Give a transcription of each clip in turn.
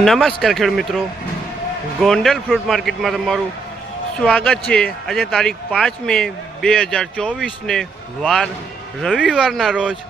નમસ્કાર ખેડૂત મિત્રો. ગોંડલ ફ્રૂટ માર્કેટમાં તમારું સ્વાગત છે. આજે તારીખ પાંચ મે બે હજાર ચોવીસને વાર રવિવારના રોજ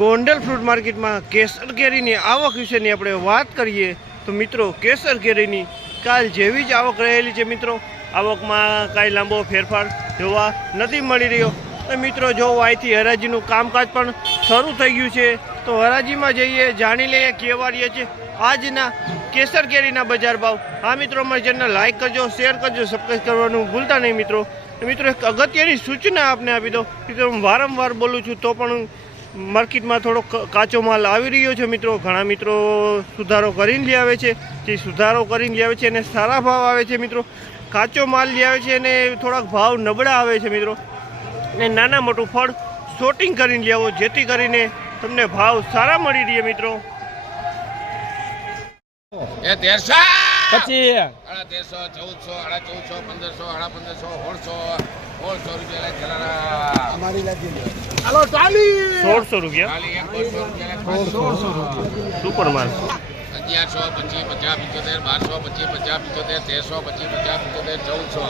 ગોંડલ ફ્રૂટ માર્કેટમાં કેસર કેરીની આવક વિશેની આપણે વાત કરીએ. તો મિત્રો, કેસર કેરીની કાલ જેવી જ આવક રહેલી છે મિત્રો. આવકમાં કાંઈ લાંબો ફેરફાર જોવા નથી મળી રહ્યો. તો મિત્રો, જો અહીંથી હરાજીનું કામકાજ પણ શરૂ થઈ ગયું છે, તો હરાજીમાં જઈએ, જાણી લઈએ કેવા રહીએ છે આજના કેસર કેરીના બજાર ભાવ. હા મિત્રો, અમારી ચેનલ લાઇક કરજો શેર કરજો સબસ્ક્રાઈબ કરવાનું ભૂલતા નહીં મિત્રો. મિત્રો, એક અગત્યની સૂચના આપને આપી દો મિત્રો, હું વારંવાર બોલું છું, તો પણ માર્કેટમાં થોડો કાચો માલ આવી રહ્યો છે મિત્રો. ઘણા મિત્રો સુધારો કરીને લઈ આવે છે. જે સુધારો કરીને લઈ આવે છે અને સારા ભાવ આવે છે મિત્રો. કાચો માલ લઈ આવે છે અને થોડાક ભાવ નબળા આવે છે મિત્રો. અને નાના મોટું ફળ શોટિંગ કરીને લેવો, જેથી કરીને તમને ભાવ સારા મળી રહે મિત્રો. એ તેરસો! પછી આડા તેરસો ચૌદસો આડા ચૌદસો પંદરસો આડા પંદરસો સોળસો સોળસો રૂપિયા લે ચલાના. સોળસો રૂપિયા? સોળસો રૂપિયા સોળસો. સુપર માલ. અગિયારસો પચીસ પચાસ પંચોતેર બારસો પચીસ પચાસ પંચોતેર તેરસો પચીસ પચાસ પંચોતેર ચૌદસો.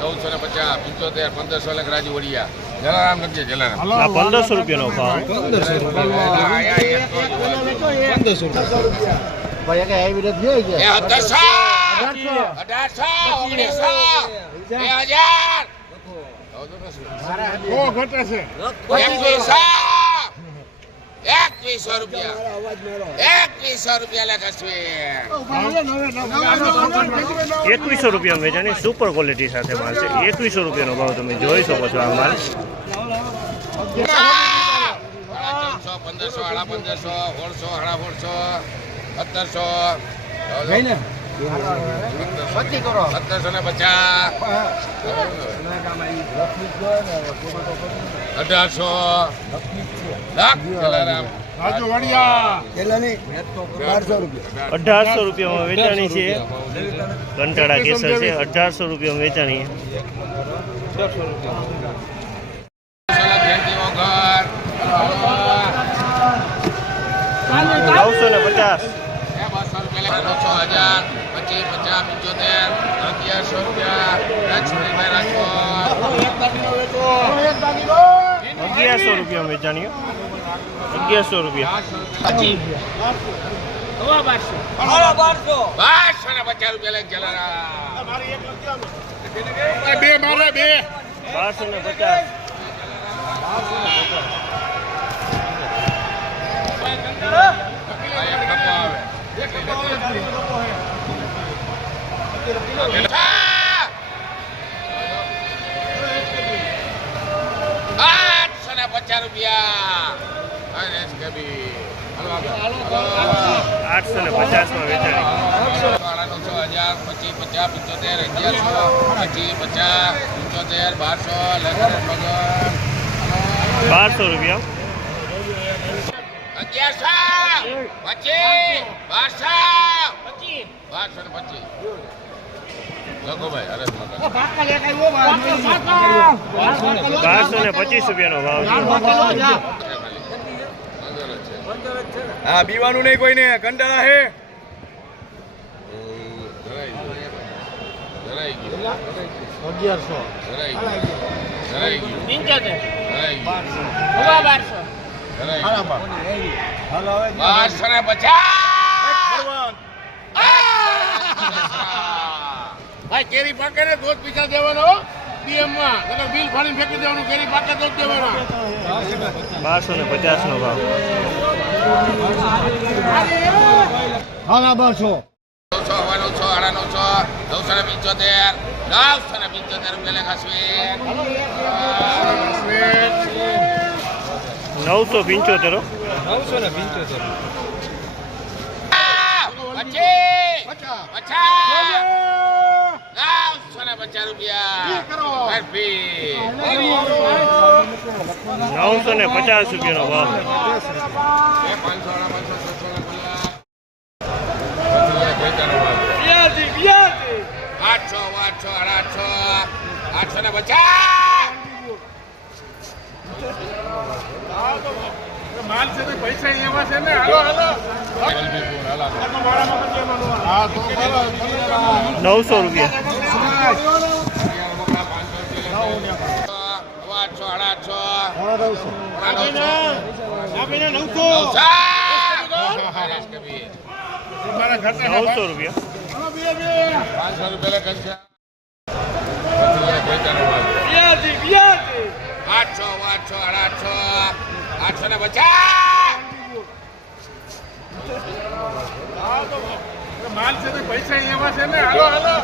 ચૌદસો ને પચાસ પંચોતેર પંદરસો લેખ રાજુ વડિયા જલારામ કરજે જલારામ. આ પંદરસો રૂપિયાનો ભાવ. એ સત્તરસો અઢારસો ઓગણીસો બે હજાર એકવીસો એકવીસો રૂપિયા. એકવીસો રૂપિયા લખશે એકવીસો રૂપિયા વેચાણી સુપર ક્વોલિટી સાથે માલ છે. એકવીસો રૂપિયાનો ભાવ તમે જોઈ શકો છો આ માલ. ચૌદસો પંદરસો સાડા પંદરસો સોળસો સાડા સોળસો સત્તરસો. સત્તરસો ને પચાસ. અઢારસો. લાખ જલારામ અઢારસો રૂપિયામાં વેચાણી છે. કંટાળા કેસર છે. અઢારસો રૂપિયામાં વેચાણી નવસો ને પચાસ. અગિયારસો રૂપિયા રાજકોટ અગિયારસો રૂપિયા. બારસો. ને પચાસ રૂપિયા લે જલારામ બારસો ને પચાસ. આઠસો ને પચાસ રૂપિયા. આઠસો ને પચાસમાં વેચાણી. હજાર પચીસ પચાસ પંચોતેર અગિયારસો પચીસ પચાસ પંચોતેર બારસો બારસો રૂપિયા અગિયારસો પચીસ. બારસો બારસો ને પચીસ લખો ભાઈ અરે બારસો ને પચીસ. રૂપિયાનો ભાવ હા પીવાનું નહીં કોઈને કંટાળા હે. અગિયારસો. ધરાઈ ગયું બારસો ને પચાસ. ભાઈ કેરી પાકે ને દોધ પૈસા દેવાનો બિલ ફાડીને ફેંકી દેવાનું કેરી પાકે તો જ દેવાના. બારસો ને પચાસનો ભાવ. હા બારસો નવસો નવસો આડા નવસો નવસો ને પંચોતેર નવસો ને પંચોતેર રૂપિયા લેખા સ્વીટ નવસો પંચોતેર હો. પચીસ પચાસ નવસો ને પચાસ રૂપિયા બરફી નવસો ને પચાસ. રૂપિયાનો ભાવ આઠસો આઠસો આઠસો આઠસો ને પચાસ. માલ છે ને પૈસા એવા છે ને. હાલો હાલો. હા તો નવસો રૂપિયા. નવસો રૂપિયા. પાંચસો રૂપિયા આઠસો આઠસો આઠસો આઠસો ને પચાસ માલ છે તો પૈસા એવા છે ને હાલો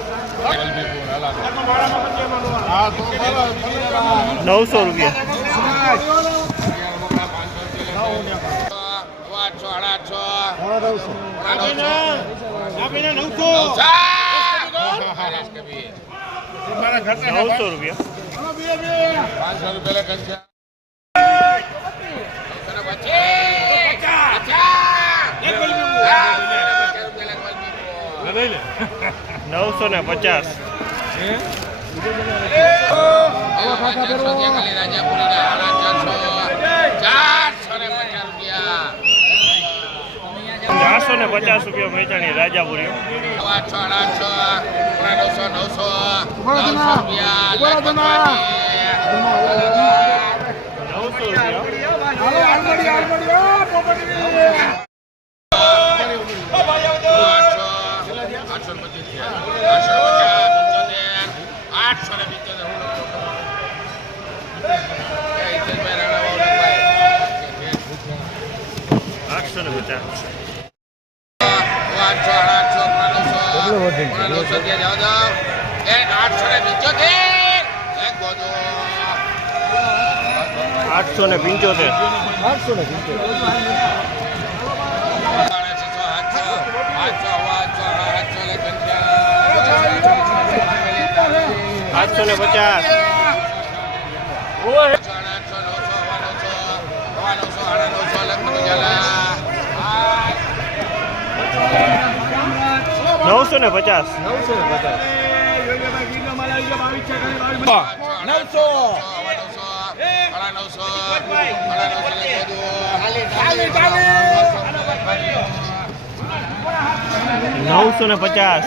નવસો રૂપિયા. આઠસો આઠસો આપીને નવસો રૂપિયા. પાંચસો. રૂપિયા કંચા નવસો ને પચાસ ચારસો ને પચાસ રૂપિયા વેચાણી રાજાપુરી નવસો રૂપિયા આઠસો ને પિત્તોતેર આઠસો ને પિત્તોતેર આઠસો ને પંચોતેર આઠસો ને પચાસ. નવસો. ને પચાસ. નવસો ને પચાસ નવસો ને પચાસ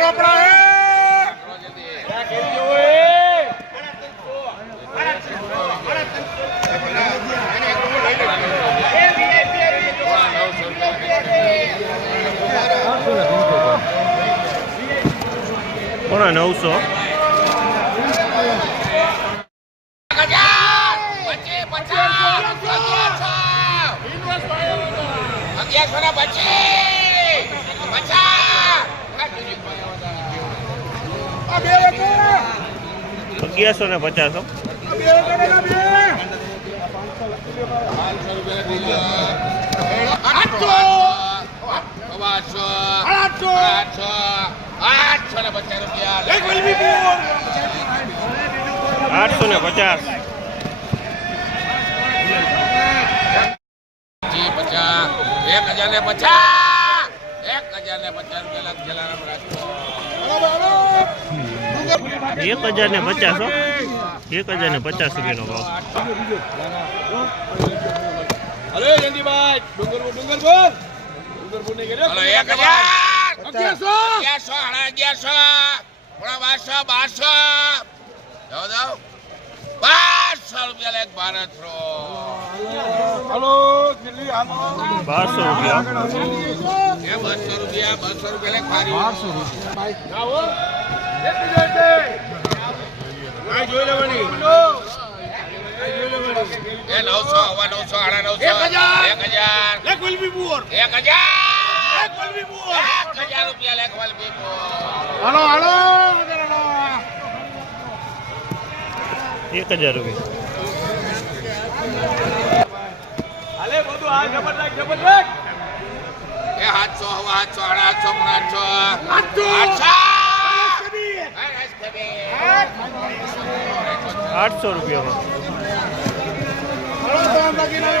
રોપડા આ બે લોકો અગિયારસો ને પચાસ. આઠસો આઠસો આઠસો આઠસો ને પચાસ. રૂપિયા એક પચાસ હજાર ને પચાસ. એક હજાર ને પચાસ રૂપિયા જલારામ રાજકોટ એક હજાર ને પચાસ એક હજાર ને પચાસ રૂપિયાનો ભાવ. અરે જયંતિભાઈ ડુંગરપુર ડુંગરપુર. ડુંગરપુર ને કર્યો? એક હજાર. અગિયારસો. અગિયારસો સાડા અગિયારસો પોણા બારસો બારસો જાઓ જાઓ બારસો રૂપિયા લેખ ભારત રો હાલો દિલ્હી હાલો બારસો રૂપિયા એ બસો રૂપિયા બસો રૂપિયા લેખ મારી બારસો આવો એક મિનિટ આ જોઈ લેવાની એ નવસો હવા નવસો સાડા નવસો એક હજાર. એક હજાર એક વલભી બોલ એક હજાર હજાર રૂપિયા લેખ વાલબી હાલો હાલો એક હજાર રૂપિયા. હાલે બધું આ જબર રાખ જબર રાખ. એ સાતસો હવા સાતસો સાડા આઠસો પોણા આઠસો આઠસો. આઠસો રૂપિયામાં હાલો તો બાકી ના